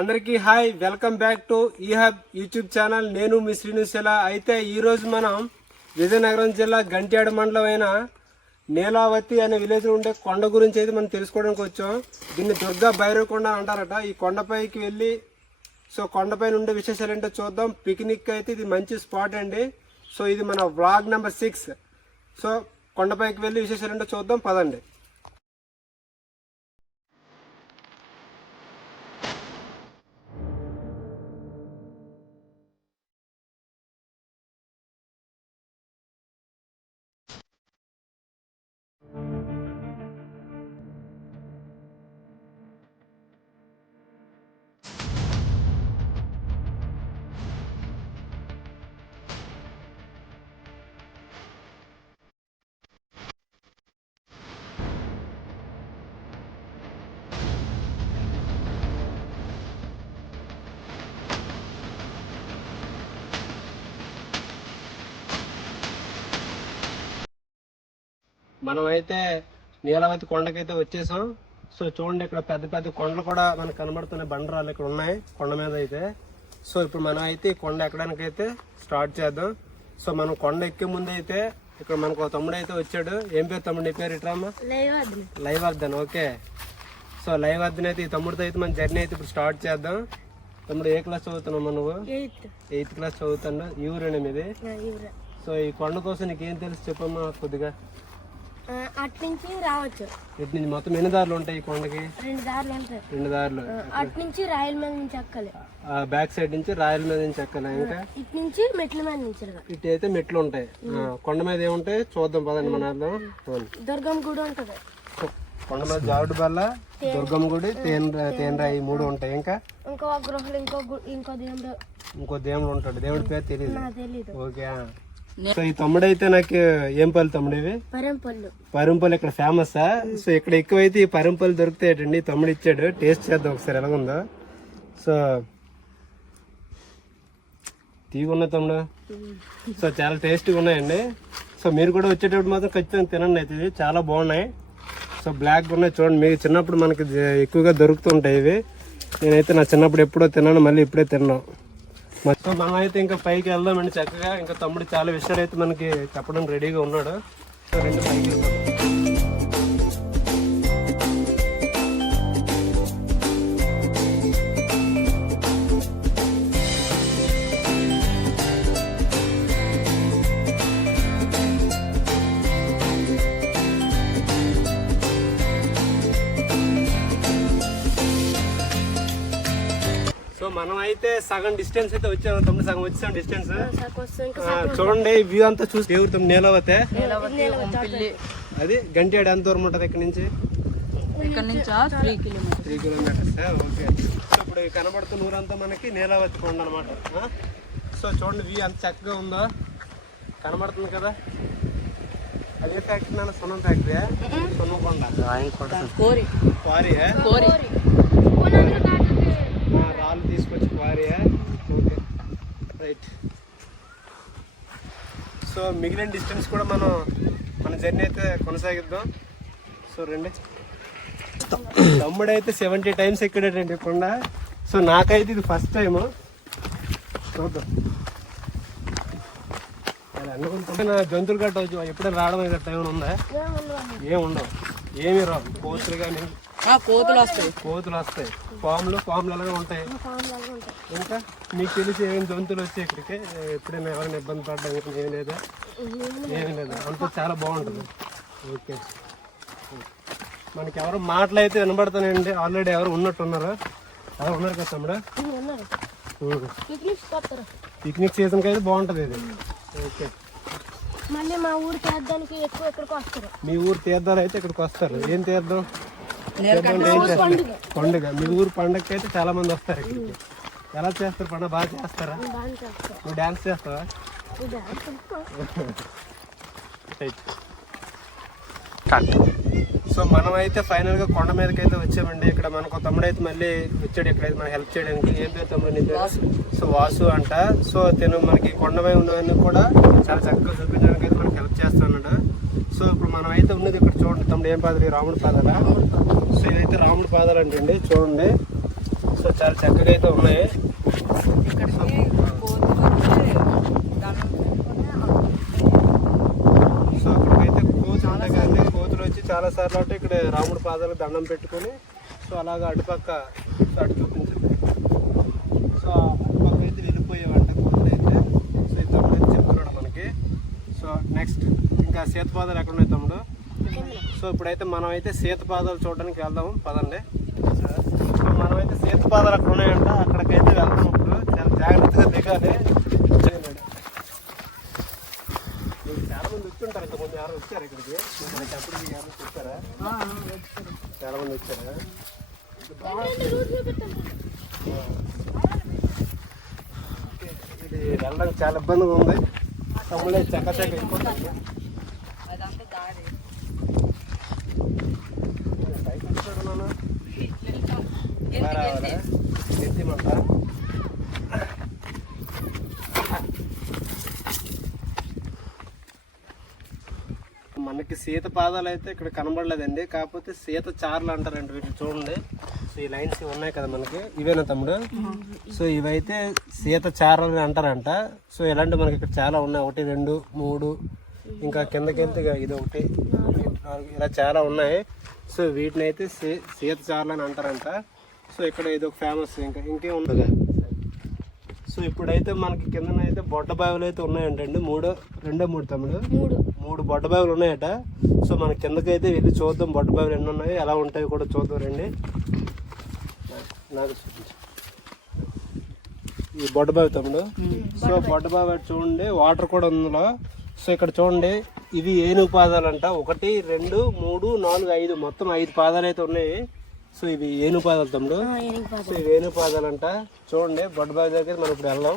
అందరికీ hi, welcome back to eHub YouTube channel. నేను మీ శ్రీనివాసుల. అయితే ఈరోజు మనం విజయనగరం జిల్లా గంట్యాడ మండలం అయిన నీలావతి అనే విలేజ్ ఉండే కొండ గురించి అయితే మనం తెలుసుకోవడానికి వచ్చాం. దీన్ని దుర్గా భైరవ కొండ అంటారట. ఈ కొండపైకి వెళ్ళి కొండపైన ఉండే విశేషాలు ఏంటో చూద్దాం. పిక్నిక్ అయితే ఇది మంచి స్పాట్ అండి. ఇది మన వ్లాగ్ నెంబర్ 6. కొండపైకి వెళ్ళి విశేషాలు ఏంటో చూద్దాం, పదండి. మనమైతే నీలావతి కొండకైతే వచ్చేసాం. చూడండి, ఇక్కడ పెద్ద పెద్ద కొండలు కూడా మనకు కనబడుతున్నాయి. బండరాలు ఇక్కడ ఉన్నాయి కొండ మీద అయితే. ఇప్పుడు మనం అయితే ఈ కొండ ఎక్కడానికి అయితే స్టార్ట్ చేద్దాం. మనం కొండ ఎక్కే ముందు అయితే ఇక్కడ మనకు ఒక తమ్ముడు అయితే వచ్చాడు. ఏం పేరు తమ్ముడు? నీ పేరు ఇట్రామా? లైవర్ధన్. ఓకే. లైవర్ధన్ అయితే ఈ తమ్ముడితో అయితే మన జర్నీ అయితే ఇప్పుడు స్టార్ట్ చేద్దాం. తమ్ముడు ఏ క్లాస్ చదువుతున్నావు నువ్వు? 8th క్లాస్ చదువుతున్నా. ఈ ఊరేనా మీది? ఈ కొండ కోసం నీకేం తెలుసు చెప్పమ్మా కొద్దిగా. అట్నుంచి రావచ్చు. ఇటు నుంచి మొత్తం ఎన్ని దారులు ఉంటాయి ఈ కొండకి? 2 దారులు ఉంటాయి. 2 దారులు. అట్నుంచి రాయల మీద నుంచి ఎక్కాలి. బ్యాక్ సైడ్ నుంచి రాయల మీద నుంచి ఎక్కాలి. ఇంకా ఇటు నుంచి మెట్ల మీద నుంచి ఇటు అయితే మెట్లు ఉంటాయి. కొండ మీద ఏముంటాయి చూద్దాం పదండి. మన దుర్గమ్మ గుడి ఉంటది. కొండ మీద జారుడు బల్ల, దుర్గమ్మ గుడి, తేనరాయి 3 ఉంటాయి. ఇంకా ఇంకో గృహలు, ఇంకో దేవుడు ఉంటాడు. దేవుడి పేరు తెలియదు. ఓకే. ఈ తమ్ముడు అయితే నాకు ఏం పళ్ళు తమ్ముడు? ఇవి పరింపల్లి ఇక్కడ ఫేమస్. ఇక్కడ ఎక్కువైతే ఈ పరింపల్లి దొరుకుతాయటండి. తమ్ముడు ఇచ్చాడు, టేస్ట్ చేద్దాం ఒకసారి ఎలాగుందో. తీగున్నా తమ్ముడు. చాలా టేస్టీగా ఉన్నాయండి. మీరు కూడా వచ్చేటప్పుడు మాత్రం ఖచ్చితంగా తినండి. అయితే ఇవి చాలా బాగున్నాయి. బ్లాక్ ఉన్నాయి చూడండి. మీకు చిన్నప్పుడు మనకి ఎక్కువగా దొరుకుతుంటాయి ఇవి. నేనైతే నా చిన్నప్పుడు ఎప్పుడో తిన్నాను, మళ్ళీ ఇప్పుడే తిన్నాను. మనం అయితే ఇంకా పైకి వెళ్దామండి చక్కగా. ఇంకా తమ్ముడు చాలా విషయాలు అయితే మనకి చెప్పడం రెడీగా ఉన్నాడు. రెండు పైకి వెళ్దాం. మనం అయితే సగం డిస్టెన్స్ అయితే వచ్చాము తమ్ముడు. సగం వచ్చాం డిస్టెన్స్. చూడండి వ్యూ అంతా చూసి. ఎవరు తమ్ముడు? నీలావతి. అది గంట్యాడ ఎంత దూరం ఉంటుంది ఇక్కడ నుంచి? 3 కిలోమీటర్స్. ఓకే. ఇప్పుడు కనబడుతున్న ఊరంతా మనకి నీలావతి కొండ అనమాట. చూడండి వ్యూ అంత చక్కగా ఉందో కనబడుతుంది కదా. అదే ఫ్యాక్టరీ నాన్న? సున్నం ఫ్యాక్టరీ. సున్నం కొండ క్వారీ. రాళ్ళు తీసుకొచ్చి క్వారీ. Okay, right. మిగిలిన డిస్టెన్స్ కూడా మన జర్నీ అయితే కొనసాగిద్దాం. రండి. తమ్ముడు అయితే 70 times ఎక్కడేటండి కొండ. నాకైతే ఇది ఫస్ట్ టైం. చూద్దాం. అనుకుంటున్నా జంతువులు గట్ట ఎప్పుడైనా రావడం గట్ట ఏమైనా ఉందా? ఏముండవు, ఏమి రావు. కోతులు కానీ కోతులు వస్తాయి. పాములు అలాగే ఉంటాయి. ఇంకా మీకు తెలిసి ఏమైనా జంతువులు వచ్చాయి ఇక్కడికి? ఎప్పుడైనా ఎవరైనా ఇబ్బంది పడ్డా? ఏమి లేదా? అంతా చాలా బాగుంటుంది. ఓకే. మనకి ఎవరు మాటలు అయితే వినబడతానండి. ఆల్రెడీ ఎవరు ఉన్నట్టున్నారు. ఎవరు ఉన్నారు కదా తమ్ముడు? పిక్నిక్ సీజన్కి అయితే బాగుంటుంది ఇది. ఓకే. మళ్ళీ మా ఊరు తీర్థానికి ఎక్కువ ఇక్కడికి వస్తారు. మీ ఊరు తీర్థాలు అయితే ఇక్కడికి వస్తారు. ఏం తీర్థం? పండుగ. మీ ఊరు పండుగకి అయితే చాలా మంది వస్తారు ఇక్కడికి. ఎలా చేస్తారు పండుగ? బాగా చేస్తారా? నువ్వు డాన్స్ చేస్తావా? మనం అయితే ఫైనల్ గా కొండ మీదకి అయితే వచ్చామండి. ఇక్కడ మనకు తమ్ముడు అయితే మళ్ళీ వచ్చాడు ఇక్కడైతే మనకి హెల్ప్ చేయడానికి. ఏం పేరు తమ్ముడు నీ పేరు? వాసు అంట. తను మనకి కొండ మీద ఉన్నవన్నీ కూడా చాలా చక్కగా చూపించడానికి అయితే మనకి హెల్ప్ చేస్తానట. ఇప్పుడు మనం అయితే ఉన్నది ఇక్కడ చూడండి తమ్ముడు. ఏం పాదాలు? రాముడి పాదాలా? ఇదైతే రాముడి పాదాలు అంటండి. చూడండి. సో చాలా చక్కగా అయితే ఉన్నాయి. సో ఇక్కడికైతే కోతులు ఉంటాయి కదండి, కోతులు వచ్చి చాలా సార్లు అంటే ఇక్కడ రాముడి పాదాలకు దండం పెట్టుకొని సో అలాగా అటుపక్క సో అటు చూపించింది. సో అటుపక్క అయితే వెళ్ళిపోయేవంట కోతులు అయితే. సో ఈ తమ్ముడు అయితే చెప్తున్నాడు మనకి. సో నెక్స్ట్ ఇంకా సీతపాదాలు ఎక్కడ ఉన్నాయి తమ్ముడు? సో ఇప్పుడైతే మనం అయితే సీతపాదాలు చూడడానికి వెళ్దాము పదండి. సో మనమైతే సీతపాదాలు అక్కడ ఉన్నాయంట, అక్కడికైతే వెళ్దాం. ఇప్పుడు చాలా జాగ్రత్తగా దిగాలి. చాలా మంది వచ్చుంటారు, ఇంతకుముందు ఎవరు వచ్చారు ఇక్కడికి? అప్పుడు మీకు ఎవరు వచ్చారా? చాలా మంది వచ్చారా? ఇది వెళ్ళడానికి చాలా ఇబ్బందిగా ఉంది. తమ్ముడే చక్క ఎక్కుంటుంది. ఎత్తిమంటా మనకి సీత పాదాలు అయితే ఇక్కడ కనబడలేదండి, కాకపోతే సీత చార్లు అంటారండి వీటిని. చూడండి, సో ఈ లైన్స్ ఉన్నాయి కదా మనకి, ఇవేనా తమ్ముడు? సో ఇవైతే సీత చారలు అంటారంట. సో ఇలాంటి మనకి ఇక్కడ చాలా ఉన్నాయి, 1 2 3 ఇంకా కిందకి వెళ్తే ఇది 1 4 ఇలా చాలా ఉన్నాయి. సో వీటిని అయితే సీత చార్లు అని అంటారంట. సో ఇక్కడ ఇది ఒక ఫేమస్. ఇంకేం ఉండదు. సో ఇప్పుడైతే మనకి కిందనైతే బొడ్డ బావులు అయితే ఉన్నాయంటండి. 3 తమ్ముడు 3 బొడ్డ బావులు ఉన్నాయట. సో మన కిందకైతే వెళ్ళి చూద్దాం బొడ్డ బావులు ఎన్ని ఉన్నాయి, ఎలా ఉంటాయి కూడా చూద్దాం రండి. నాకు ఈ బొడ్డ బావి తమ్ముడు. సో బొడ్డ బావి చూడండి, వాటర్ కూడా ఉందిలో. సో ఇక్కడ చూడండి, ఇవి ఏనుగు పాదాలు అంట. 1 2 3 4 5 మొత్తం 5 పాదాలు అయితే ఉన్నాయి. సో ఇవి ఏనుగు పాదాలు తమ్ముడు. సో ఇవి ఏనుగు పాదాలు అంట. చూడండి బొడ్డబావి దగ్గర మనం ఇప్పుడు వెళ్దాం.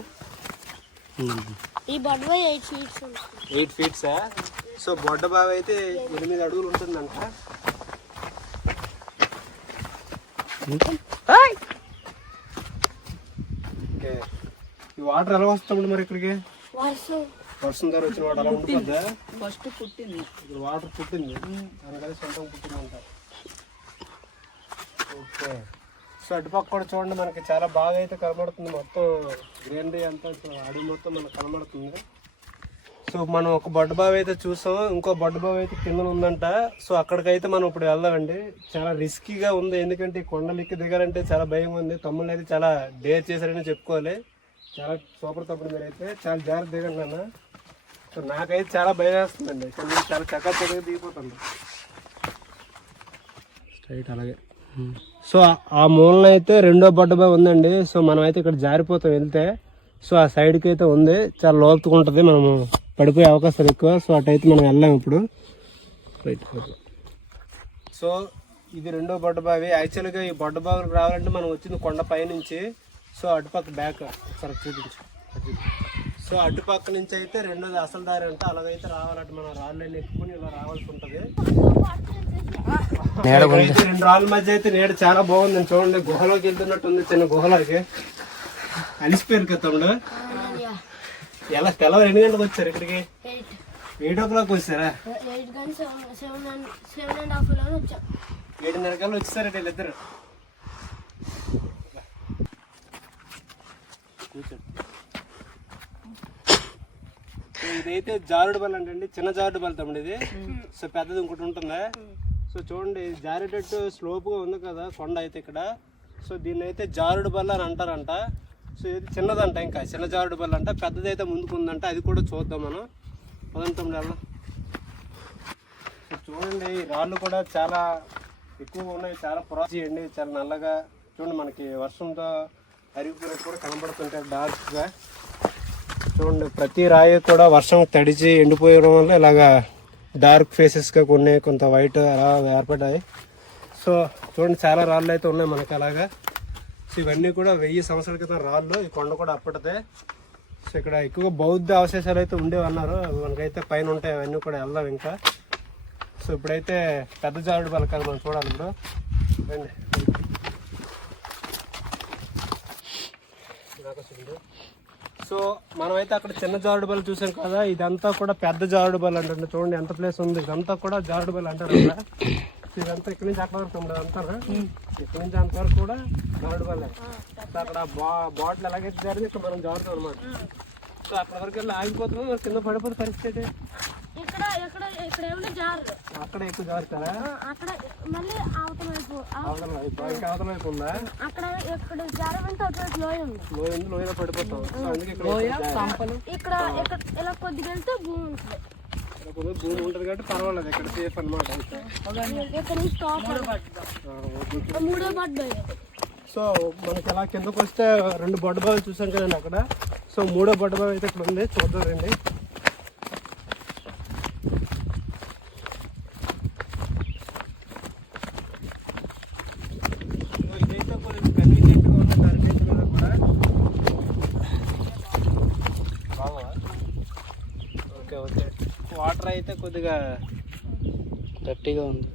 ఈ బొడ్డబావి 8 feet. సో బొడ్డబావి అయితే 8 అడుగులు ఉంటుందంట. ఓకే, ఈ వాటర్ ఎలా వస్తుంది మరి ఇక్కడికి? వర్షం ద్వారా వచ్చిన వాటర్ అలా ఉంటుందా? ఇప్పుడు వాటర్ పుట్టింది, దానికైతే సొంతం పుట్టిందంట. ఓకే, సో అటుపక్క కూడా చూడండి మనకి చాలా బాగా అయితే కనబడుతుంది. మొత్తం గ్రీనరీ అంతా అడవి మొత్తం మనకు కనబడుతుంది. సో మనం ఒక బొడ్డబావి అయితే చూసాం, ఇంకో బొడ్డబావి అయితే కింద ఉందంట. సో అక్కడికైతే మనం ఇప్పుడు వెళ్దామండి. చాలా రిస్కీగా ఉంది, ఎందుకంటే ఈ కొండలెక్కి దిగాలంటే చాలా భయం ఉంది. తమ్ముళ్ళు అయితే చాలా డేర్ చేశారని చెప్పుకోవాలి. చాలా సూపర్ తప్పుడు మీరు అయితే చాలా జాగ్రత్త దిగండి అన్న. సో నాకైతే చాలా భయం వేస్తుందండి, కానీ నేను చాలా చక్కగా దిగిపోతాను స్ట్రైట్ అలాగే. సో ఆ మూలన అయితే 2వ బొడ్డబావి ఉందండి. సో మనం అయితే ఇక్కడ జారిపోతాం వెళ్తే. సో ఆ సైడ్కి అయితే ఉంది, చాలా లోతుగా ఉంటుంది, మనము పడిపోయే అవకాశాలు ఎక్కువ. సో అటైతే మనం వెళ్ళాము ఇప్పుడు. రైట్. సో ఇది 2వ బొడ్డబావి. యాక్చువల్గా ఈ బొడ్డబావికి రావాలంటే మనం వచ్చింది కొండ పైనుంచి. సో అటుపక్క బ్యాక్ సరే చూపించు. సో అటుపక్క నుంచి అయితే 2వది అసలు దారి అంటే, అలాగైతే రావాలంటే మనం రాళ్ళని ఎక్కుని ఇలా రావాల్సి ఉంటుంది. 2 రాళ్ళ మధ్య అయితే నీడ చాలా బాగుంది. చూడండి, గుహలోకి వెళ్తున్నట్టు ఉంది. చిన్న గుహలోకి అలిసిపోయారు కదా తమ్ముడు. ఎలా తెల్లవారు 8 గంటలకు వచ్చారు ఇక్కడికి? 8 o'clock వచ్చారా? 7:30 కల్లా వచ్చేసారట వీళ్ళిద్దరు. ఇదైతే జారుడు బల్ల అంటండి, చిన్న జారుడు బల్ల తమ్ముడు ఇది. సో పెద్దది ఇంకోటి ఉంటుందా? సో చూడండి, జారేటట్టు స్లోప్గా ఉంది కదా కొండ అయితే ఇక్కడ. సో దీన్ని అయితే జారుడు బల్ల అని అంటారంట. సో ఇది చిన్నదంట, ఇంకా చిన్న జారుడు బల్ల అంట. పెద్దది అయితే ముందుకు ఉందంట, అది కూడా చూద్దాం మనం. తమ్ముడు అలా చూడండి, ఈ రాళ్ళు కూడా చాలా ఎక్కువగా ఉన్నాయి, చాలా పురాచేయండి, చాలా నల్లగా. చూడండి మనకి వర్షంతో అరిగిపోయినట్టు కూడా కనబడుతుంటాయి డార్క్గా. చూడండి, ప్రతి రాయి కూడా వర్షం తడిచి ఎండిపోయడం వల్ల ఇలాగా డార్క్ ఫేసెస్గా కొన్ని కొంత వైట్ అలా ఏర్పడ్డాయి. సో చూడండి, చాలా రాళ్ళు అయితే ఉన్నాయి మనకి అలాగా. సో ఇవన్నీ కూడా 1000 సంవత్సరాల క్రితం రాళ్ళు. ఈ కొండ కూడా అప్పటిదే. సో ఇక్కడ ఎక్కువగా బౌద్ధ అవశేషాలు అయితే ఉండేవన్నారు, మనకైతే పైన ఉంటాయి. అవన్నీ కూడా వెళ్దాం ఇంకా. సో ఇప్పుడైతే పెద్ద జారుడు బలకాలు మనం చూడాలి ఇప్పుడు. రండి. సో మనమైతే అక్కడ చిన్న జారుడు బల్ల చూసాం కదా, ఇదంతా కూడా పెద్ద జారుడు బల్ల అంటారు. చూడండి ఎంత ప్లేస్ ఉంది, ఇదంతా కూడా జారుడు బల్ల అంటారు కదా. సో ఇదంతా ఇక్కడి నుంచి అక్కడ వరకు ఉండదు అంతా ఇక్కడి నుంచి అంతవరకు కూడా గారుడు వల్లే. సో అక్కడ బాటిల్ ఎలాగైతే జరిగింది ఇక్కడ మనం జారుతాం అనమాట. సో అక్కడ వరకు వెళ్ళి ఆగిపోతున్నాం, కింద పడిపోతే పరిస్థితి ఇక్కడ ఇక్కడ ఇక్కడ ఏమైనా జారు అక్కడ ఎక్కువ జారుతారా? అక్కడ మళ్ళీ అవతల వైపు అవతల వైపు ఇంకా అవతల వైపు ఉందా? అక్కడ ఇక్కడ జారమంటే అటువైపు లోయ ఉంది. లోయలో పడిపోతాం. సో అందుకే ఇక్కడ ఇక్కడ ఇక్కడ ఇలా కొద్దిగా వెళ్తే భూమి ఉంటుంది. భూమి ఉంటుంది కాబట్టి పర్వాలేదు, ఇక్కడ సేఫ్ అనమాట. ఇక్కడ నుంచి టాప్ మూడో బడ్డ. సో మనకి అలా కిందకు వస్తే 2 బొడ్డ బావులు చూసాం కదండి అక్కడ. సో 3వ బొడ్డ బావి అయితే ఇక్కడ ఉంది, చూద్దాం రండి. ఇదైతే కొంచెం కన్వీనియంట్గా ఉంది దొరికేది కూడా బాగా. ఓకే ఓకే, వాటర్ అయితే కొద్దిగా గట్టిగా ఉంది.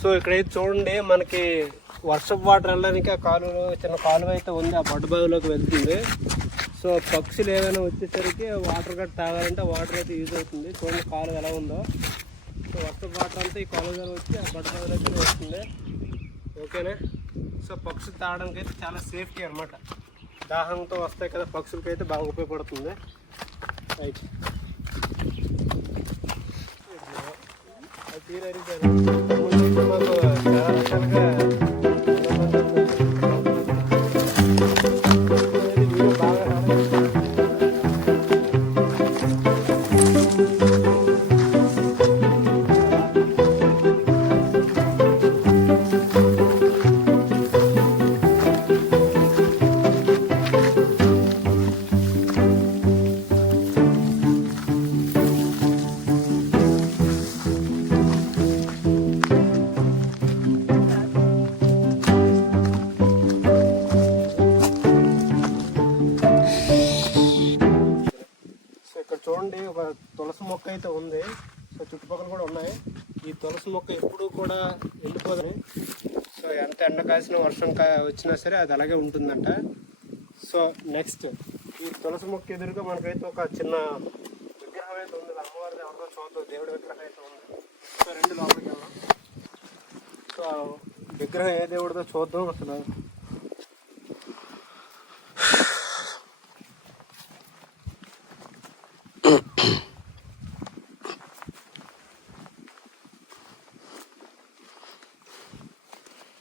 సో ఇక్కడైతే చూడండి, మనకి వర్షపు వాటర్ వెళ్ళడానికి ఆ కాలువలో చిన్న కాలువ అయితే ఉంది, ఆ బొడ్డ బావిలోకి వెళ్తుంది. సో పక్షులు ఏమైనా వచ్చేసరికి వాటర్ గట్ట తాగాలంటే వాటర్ అయితే యూజ్ అవుతుంది. చూడండి కాలువ ఎలా ఉందో. సో వర్షపు వాటర్ అంతా ఈ కాలువ ద్వారా వచ్చి ఆ బొడ్డ బావిలోకి వస్తుంది. ఓకేనా? సో పక్షులు తాగడానికి అయితే చాలా సేఫ్టీ అనమాట. దాహంతో వస్తాయి కదా పక్షులకి, అయితే బాగా ఉపయోగపడుతుంది. రైట్, చూడండి ఒక తులసి మొక్క అయితే ఉంది. సో చుట్టుపక్కల కూడా ఉన్నాయి. ఈ తులసి మొక్క ఎప్పుడు కూడా ఎండిపోదని. సో ఎంత ఎండ కాసిన వర్షం వచ్చినా సరే అది అలాగే ఉంటుందంట. సో నెక్స్ట్ ఈ తులసి మొక్క ఎదురుగా మనకైతే ఒక చిన్న విగ్రహం అయితే ఉంది, అమ్మవారిది ఎవరిదో చూద్దాం. దేవుడి విగ్రహం అయితే ఉంది. సో 2 లోపలికి వెళ్దాం. సో విగ్రహం ఏ దేవుడిదో చూద్దాం. అసలు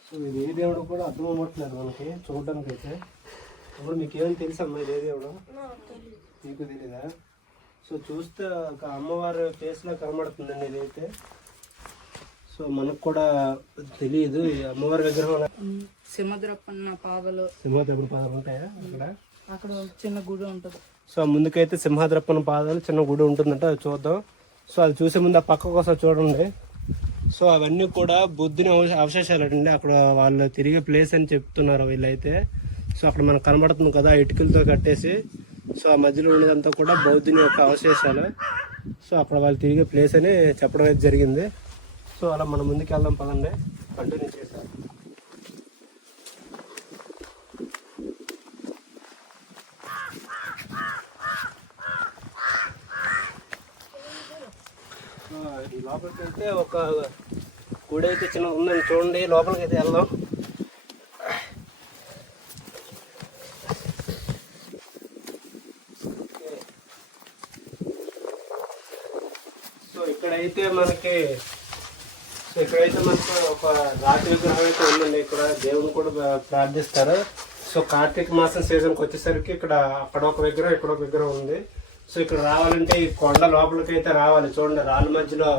సో ఇది ఏ దేవుడు కూడా అర్థం అవ్వట్లేదు మనకి చూడడానికి అయితే. ఇప్పుడు మీకు ఏమైనా తెలుసమ్మా ఇది ఏ దేవుడు? మీకు తెలీదా? సో చూస్తే ఒక అమ్మవారి ఫేస్లో కనబడుతుందండి ఇదైతే. సో మనకు కూడా తెలియదు. ఈ అమ్మవారి విగ్రహం సింహద్రప్పన్న పాదలు ఉంటాయా అక్కడ? అక్కడ చిన్న గుడి ఉంటుంది. సో ముందుకైతే సింహాద్రప్పన పాదాలు చిన్న గుడి ఉంటుందంట, అది చూద్దాం. సో అది చూసే ముందు ఆ పక్క కోసం చూడండి. సో అవన్నీ కూడా బుద్ధుని అవశేషాలు అండి. అక్కడ వాళ్ళు తిరిగే ప్లేస్ అని చెప్తున్నారు వీళ్ళైతే. సో అక్కడ మనకు కనబడుతుంది కదా ఇటుకలతో కట్టేసి. సో ఆ మధ్యలో ఉండేదంతా కూడా బౌద్ధుని యొక్క అవశేషాలు. సో అక్కడ వాళ్ళు తిరిగే ప్లేస్ అని చెప్పడం అయితే జరిగింది. సో అలా మనం ముందుకు వెళ్దాం పదండి, కంటిన్యూ చేశారు. ఈ లోపలికి అయితే ఒక గుడి అయితే చిన్న ఉందండి, చూడండి. లోపలికి అయితే వెళ్దాం. సో ఇక్కడైతే మనకి ఒక రాతి విగ్రహం అయితే ఉందండి. ఇక్కడ దేవుని కూడా ప్రార్థిస్తారు. సో కార్తీక మాసం సీజన్కి వచ్చేసరికి ఇక్కడ అక్కడ ఒక విగ్రహం, ఇక్కడ ఒక విగ్రహం ఉంది. సో ఇక్కడ రావాలంటే ఈ కొండ లోపలికి అయితే రావాలి. చూడండి రాళ్ళ మధ్యలో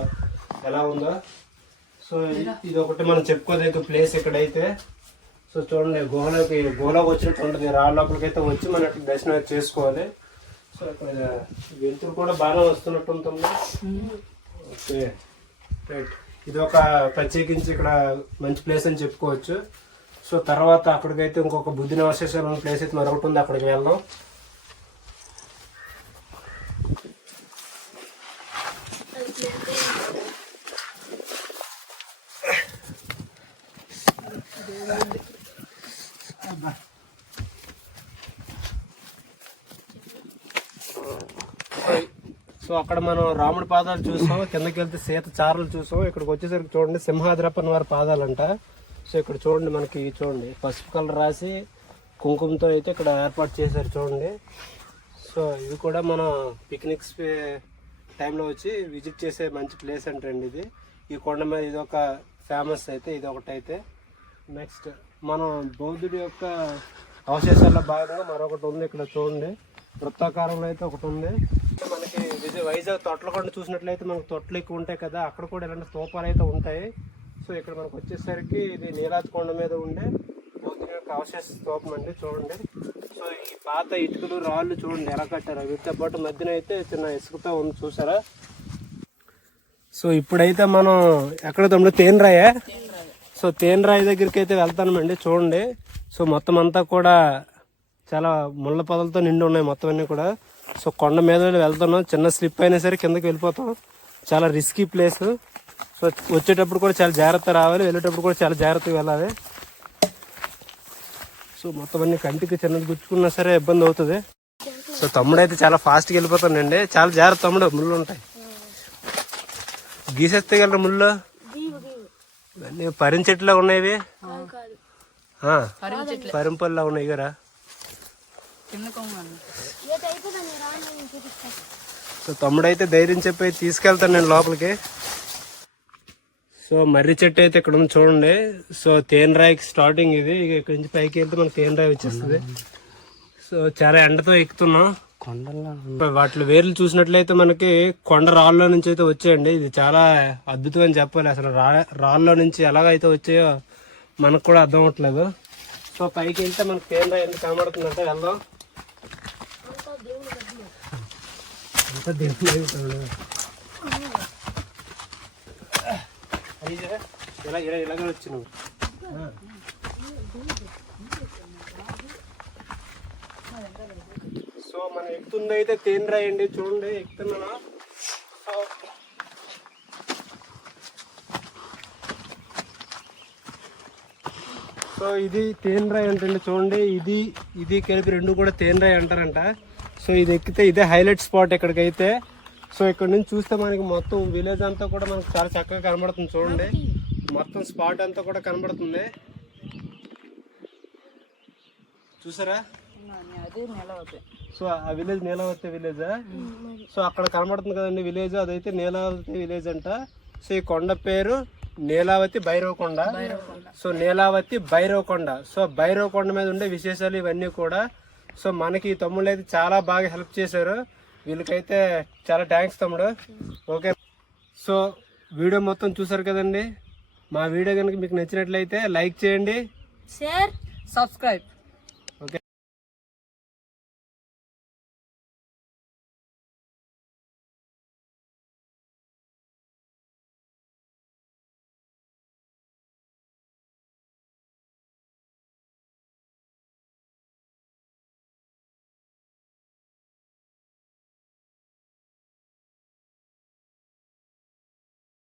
ఎలా ఉందో. సో ఇది ఒకటి మనం చెప్పుకోదగ్గ ప్లేస్ ఇక్కడైతే. సో చూడండి గుహలోకి వచ్చినట్టు ఉంటుంది. రాళ్ళ లోపలికి అయితే వచ్చి మనం దర్శనం చేసుకోవాలి. సో ఇక్కడ వెళ్తురు కూడా బాగా వస్తున్నట్టు ఉంటుంది. ఓకే రైట్, ఇది ఒక ప్రత్యేకించి ఇక్కడ మంచి ప్లేస్ అని చెప్పుకోవచ్చు. సో తర్వాత అక్కడికైతే ఇంకొక బుద్ధి అవశేషాలు ఉన్న ప్లేస్ అయితే మరొకటి ఉంది, అక్కడికి వెళ్దాం. సో అక్కడ మనం రాముడి పాదాలు చూసాం, కిందకి వెళ్తే సీత చారలు చూసాం. ఇక్కడికి వచ్చేసరికి చూడండి సింహాద్రప్పని వారి పాదాలంట. సో ఇక్కడ చూడండి మనకి చూడండి పసుపు కలర్ రాసి కుంకుమతో అయితే ఇక్కడ ఏర్పాటు చేశారు చూడండి. సో ఇది కూడా మనం పిక్నిక్స్ టైంలో వచ్చి విజిట్ చేసే మంచి ప్లేస్ అంటండి ఇది. ఈ కొండ మీద ఇది ఒక ఫేమస్ అయితే ఇది ఒకటి అయితే. నెక్స్ట్ మనం బౌద్ధుడి యొక్క అవశేషాల్లో భాగంగా మరొకటి ఉంది ఇక్కడ చూడండి, వృత్తాకారంలో అయితే ఒకటి ఉంది. మనకి వైజాగ్ తొట్లకొండ చూసినట్లయితే మనకు తొట్లు ఎక్కువ ఉంటాయి కదా, అక్కడ కూడా ఇలాంటి స్తూపాలు అయితే ఉంటాయి. సో ఇక్కడ మనకు వచ్చేసరికి ఇది నీలాద్రి కొండ మీద ఉండే బౌద్ధుడి యొక్క అవశేష స్తూపం అండి చూడండి. సో ఈ పాత ఇటుకలు రాళ్ళు చూడండి ఎలా కట్టారు. వీటితో పాటు మధ్యన అయితే చిన్న ఇసుకతో ఉంది చూసారా. సో ఇప్పుడైతే మనం ఎక్కడ తమ్ముడు తేనెరాయా? సో తేనెరాయి దగ్గరికి అయితే వెళ్తామండి చూడండి. సో మొత్తం అంతా కూడా చాలా ముళ్ళ పొదలతో నిండి ఉన్నాయి మొత్తం అన్నీ కూడా. సో కొండ మీద వెళ్తున్నాం, చిన్న స్లిప్ అయినా సరే కిందకి వెళ్ళిపోతాం. చాలా రిస్కీ ప్లేస్. సో వచ్చేటప్పుడు కూడా చాలా జాగ్రత్త రావాలి, వెళ్ళేటప్పుడు కూడా చాలా జాగ్రత్తగా వెళ్ళాలి. సో మొత్తం అన్ని కంటికి చిన్నది గుచ్చుకున్నా సరే ఇబ్బంది అవుతుంది. సో తమ్ముడు అయితే చాలా ఫాస్ట్గా వెళ్ళిపోతానండి. చాలా జాగ్రత్త తమ్ముడు, ముళ్ళు ఉంటాయి, గీసేస్తే గలరా ముళ్ళు. ఇవన్నీ పరించెట్లా ఉన్నాయి, పరింపల్లా ఉన్నాయి కదా. సో తమ్ముడు అయితే ధైర్యం చెప్పి తీసుకెళ్తాను నేను లోపలికి. సో మర్రి చెట్టు అయితే ఇక్కడ ఉంది చూడండి. సో తేనెరాయికి స్టార్టింగ్ ఇది, ఇక ఇక్కడి నుంచి పైకి వెళ్తే మనకి తేనెరాయి వచ్చేస్తుంది. సో చాలా ఎండతో ఎక్కుతున్నాం. వాటి వేర్లు చూసినట్లయితే మనకి కొండ రాళ్ళలో నుంచి అయితే వచ్చాయండి. ఇది చాలా అద్భుతం అని చెప్పాలి. అసలు రాళ్ళలో నుంచి ఎలాగైతే వచ్చాయో మనకు కూడా అర్థం అవ్వట్లేదు. సో పైకి వెళ్తే మనకి తేనెరాయి ఎందుకు కనబడుతుందంటే వెళ్దాం. అంతా దేవుడు ఇలా ఇలాగే వచ్చి నువ్వు. సో మనం ఎక్కుతుంది అయితే తేనెరాయి అండి చూడండి, ఎక్కుతున్నా. సో ఇది తేనెరాయి అంటండి చూడండి. ఇది కలిపి రెండు కూడా తేనెరాయి అంటారంట. సో ఇది ఎక్కితే ఇదే హైలైట్ స్పాట్ ఇక్కడికైతే. సో ఇక్కడ నుంచి చూస్తే మనకి మొత్తం విలేజ్ అంతా కూడా మనకు చాలా చక్కగా కనబడుతుంది చూడండి. మొత్తం స్పాట్ అంతా కూడా కనబడుతుంది చూసారా. సో ఆ విలేజ్ నీలావతి విలేజా? సో అక్కడ కనబడుతుంది కదండి విలేజ్, అదైతే నీలావతి విలేజ్ అంట. సో ఈ కొండ పేరు నీలావతి భైరవకొండ. సో నీలావతి భైరవకొండ. సో భైరవకొండ మీద ఉండే విశేషాలు ఇవన్నీ కూడా. సో మనకి ఈ తమ్ముళ్ళు అయితే చాలా బాగా హెల్ప్ చేశారు. వీళ్ళకైతే చాలా థ్యాంక్స్ తమ్ముడు. ఓకే, సో వీడియో మొత్తం చూసారు కదండి. మా వీడియో కనుక మీకు నచ్చినట్లయితే లైక్ చేయండి, షేర్, సబ్స్క్రైబ్.